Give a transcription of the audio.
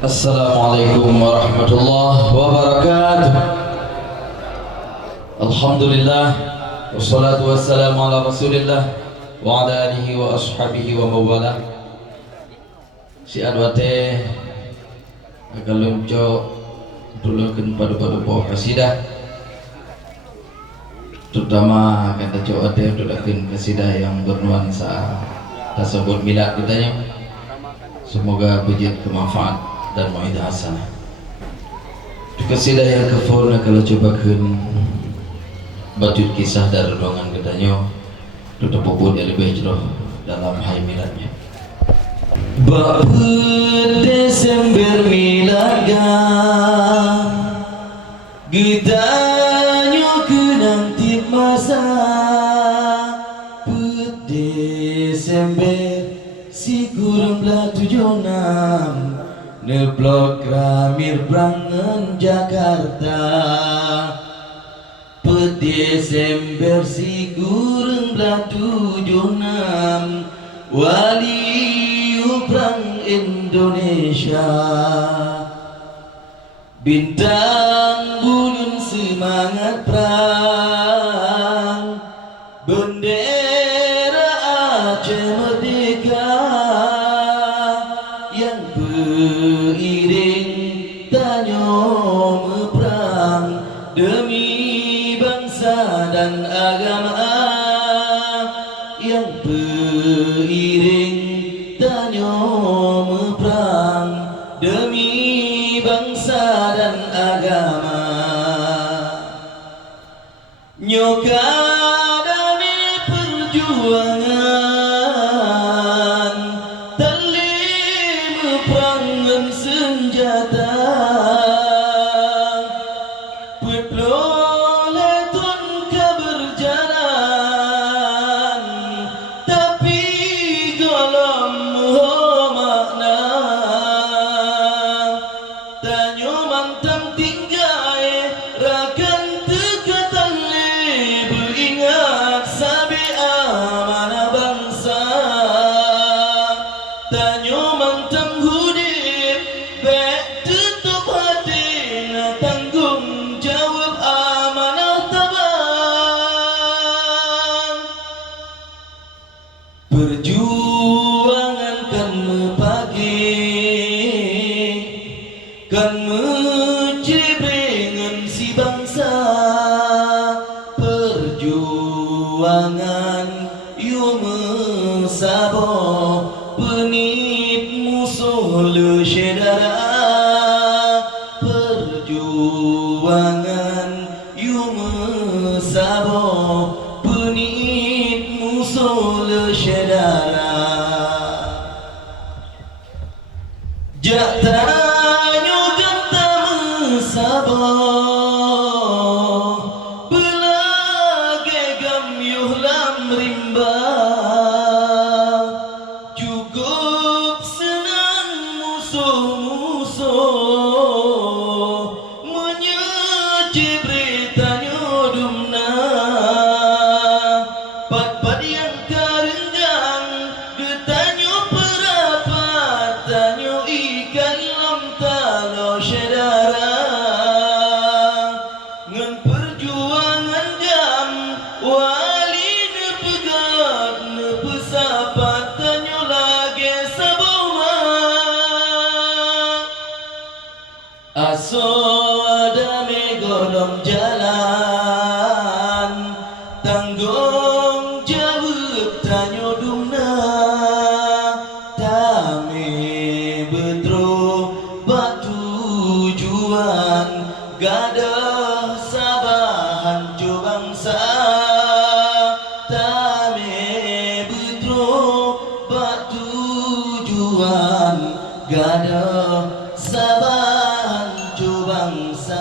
Assalamualaikum warahmatullahi wabarakatuh. Alhamdulillah, wassalatu wassalamu ala rasulillah wa ala alihi wa ashabihi wa mawala. Si adwate agalunco dulukeun pada bawah kasidah, terutama kata coade dulukeun kasidah yang bernuansa tasawuf milad kitanya. Semoga berjadi bermanfaat dan mau'idah hasanah. Kasidah yang kafurna kalau cobakan batut kisah dari ruangan gedanya tutup puput yang lebih jeroh dalam hai miladnya. Ba'ud Desember miladga gedanya ke nanti masa Ba'ud Desember si kurang belah 76 Neblok Ramir Brangen Jakarta Pet Desember si kurang belah 76 Wali Perang Indonesia Bintang bulun semangat perang Bendera Aceh merdeka Yang beriring tanyo perang Demi bangsa dan agama Yang beriring tanyo perang Demi bangsa dan agama Nyokadami perjuangan Talim perangan senjata Petloletun keberjalan Tapi golom makna Tanyo mantang tinggai Rakan tegatan beringat sabi amanah bangsa Tanyo mantang hudip Bek tutup hati na tanggung jawab amanah tabang Perjuangan kan mepagi Kan mencibringan si bangsa Perjuangan yu mesabo Penit musuh le syedara Perjuangan yu mesabo Penit musuh le syedara Jak tanyo ganta mesabo Belage gam yuh lam rimba Cukup senang musuh-musuh Menyeci beritanya dumna Pat-pat yang karenggang Getanyo perapat Tanyo ikan lam talo syedara Ngan perjuangan jam Wali nepegat nepesapat Tanyo lagi saboma Aso ada megolong jalan Tanggung jawab tanyo dumna Tame betro batu juan Gadah sabahan jo bangsa Tame betro batu juan Gadah sabahan jo bangsa